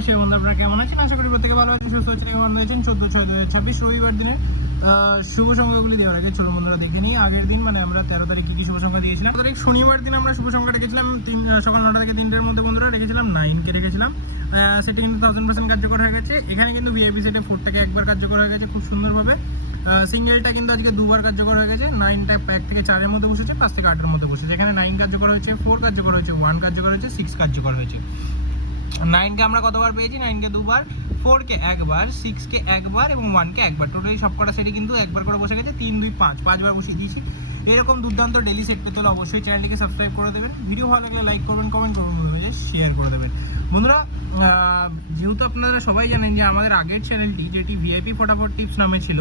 নমস্কার বন্ধু, আপনারা কেমন আছেন? আশা করি প্রত্যেকে ভালো আছেন, সুস্থ আছেন এবং আছেন। 14/6/2026 রবিবার দিনের শুভ সংখ্যাগুলি দেওয়ার আগে ছোট বন্ধুরা দেখে নিই আগের দিন, মানে আমরা 13 তারিখ কি শুভ সংখ্যা দিয়েছিলাম। 13 তারিখ শনিবার দিন আমরা শুভ সংখ্যা রেখেছিলাম সকাল 9টা থেকে 3টার মধ্যে বন্ধুরা রেখেছিলাম 9কে রেখেছিলাম। সেটা কিন্তু 1000% কার্যকর হয়ে গেছে। এখানে কিন্তু ভিআইপি সেটে 4টাকে একবার কার্যকর হয়ে গেছে খুব সুন্দরভাবে। সিঙ্গেলটা কিন্তু আজকে দুবার কার্যকর হয়ে গেছে। 9টা 1 থেকে 4-এর মধ্যে বসেছে, 5 থেকে 8-এর মধ্যে বসেছে। এখানে 9 কার্যকর হয়েছে, 4 কার্যকর হয়েছে, 1 কার্যকর হয়েছে, 6 কার্যকর হয়েছে। 9কে আমরা কতবার পেয়েছি? 9কে দুবার, 4কে একবার, 6কে একবার এবং 1কে একবার। টোটালি সবকটা সেটই কিন্তু একবার করে বসে গেছে। 3, 2, 5 5বার বসিয়ে দিয়েছি। এরকম দুর্দান্ত ডেলি সেট পেতে হলে অবশ্যই চ্যানেলটিকে সাবস্ক্রাইব করে দেবেন। ভিডিও ভালো লাগলে লাইক করবেন, কমেন্ট করবেন, শেয়ার করে দেবেন। বন্ধুরা, যেহেতু আপনারা সবাই জানেন যে আমাদের আগের চ্যানেলটি, যেটি ভিআইপি ফটাফট টিপস নামে ছিল,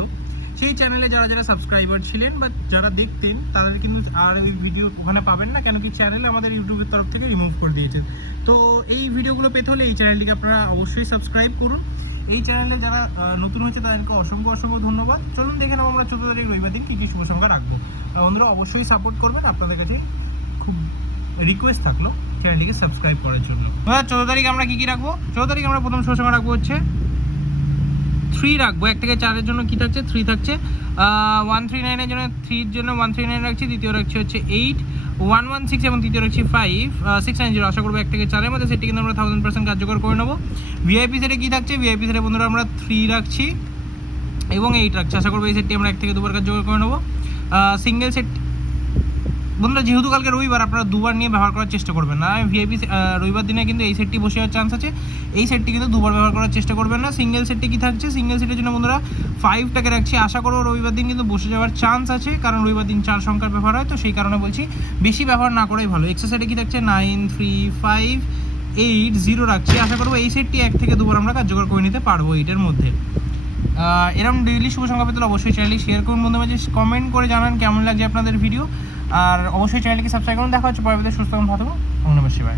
সেই চ্যানেলে যারা যারা সাবস্ক্রাইবার ছিলেন বা যারা দেখতেন তাদের কিন্তু আর ওই ভিডিও ওখানে পাবেন না, কেন কি চ্যানেল আমাদের ইউটিউবের তরফ থেকে রিমুভ করে দিয়েছে। তো এই ভিডিওগুলো পেতে হলে এই চ্যানেলটিকে আপনারা অবশ্যই সাবস্ক্রাইব করুন। এই চ্যানেলে যারা নতুন হচ্ছে তাদেরকে অসংখ্য অসংখ্য ধন্যবাদ। চলুন দেখে নেবো আমরা 14 তারিখ রবিবার দিন কী কী শুভ সংখ্যা রাখবো। বন্ধুরা অবশ্যই সাপোর্ট করবেন, আপনাদের কাছে খুব রিকোয়েস্ট থাকলো চ্যানেলটিকে সাবস্ক্রাইব করার জন্য। 14 তারিখ আমরা কী কী রাখবো? 14 তারিখ আমরা প্রথম শুভ সংখ্যা রাখবো হচ্ছে 3 রাখবো। 1 থেকে 4-এর জন্য কি থাকছে? 3 থাকছে। 139-এর জন্য 3-এর জন্য 139 রাখছি। দ্বিতীয় রাখছি হচ্ছে 8, 116 এবং তৃতীয় রাখছি 5, 690। আশা করবো 1 থেকে 4-এর মধ্যে সেটি কিন্তু আমরা 1000% কার্যকর করে নেবো। ভিআইপি সেটে কী থাকছে? ভিআইপি সেটে বন্ধুরা আমরা 3 রাখছি এবং 8 রাখছি। আশা করবো এই সেটটি আমরা 1 থেকে 2বার কার্যকর করে নেবো। সিঙ্গেল সেট বন্ধুরা, যেহেতু কালকে রবিবার, আপনারা দুবার নিয়ে ব্যবহার করার চেষ্টা করবেন না। ভিআইপি রবিবার দিনে কিন্তু এই সেটটি বসে যাওয়ার চান্স আছে। এই সেটটি কিন্তু দুবার ব্যবহার করার চেষ্টা করবেন না। সিঙ্গেল সেটটি কি থাকছে? সিঙ্গেল সেটের জন্য বন্ধুরা 5টাকে রাখছি। আশা করবো রবিবার দিন কিন্তু বসে যাওয়ার চান্স আছে, কারণ রবিবার দিন 4 সংখ্যার ব্যবহার হয়, তো সেই কারণে বলছি বেশি ব্যবহার না করাই ভালো। এক্সট্রা সেটে কি থাকছে? 9, 3, 5, 8, 0 রাখছি। আশা করবো এই সেটটি 1 থেকে 2বার আমরা কার্যকর করে নিতে পারবো এইটার মধ্যে। এরকম ডেইলি শুভ সংখ্যা পেতে অবশ্যই চ্যানেলটি শেয়ার করুন, বন্ধু মাঝে কমেন্ট করে জানান কেমন লাগছে আপনাদের ভিডিও। আর অবশ্যই চ্যানেলটিকে সাবস্ক্রাইব করুন। দেখা হচ্ছে পরবর্তী সুস্থ এবং ভালো। নমস্কার।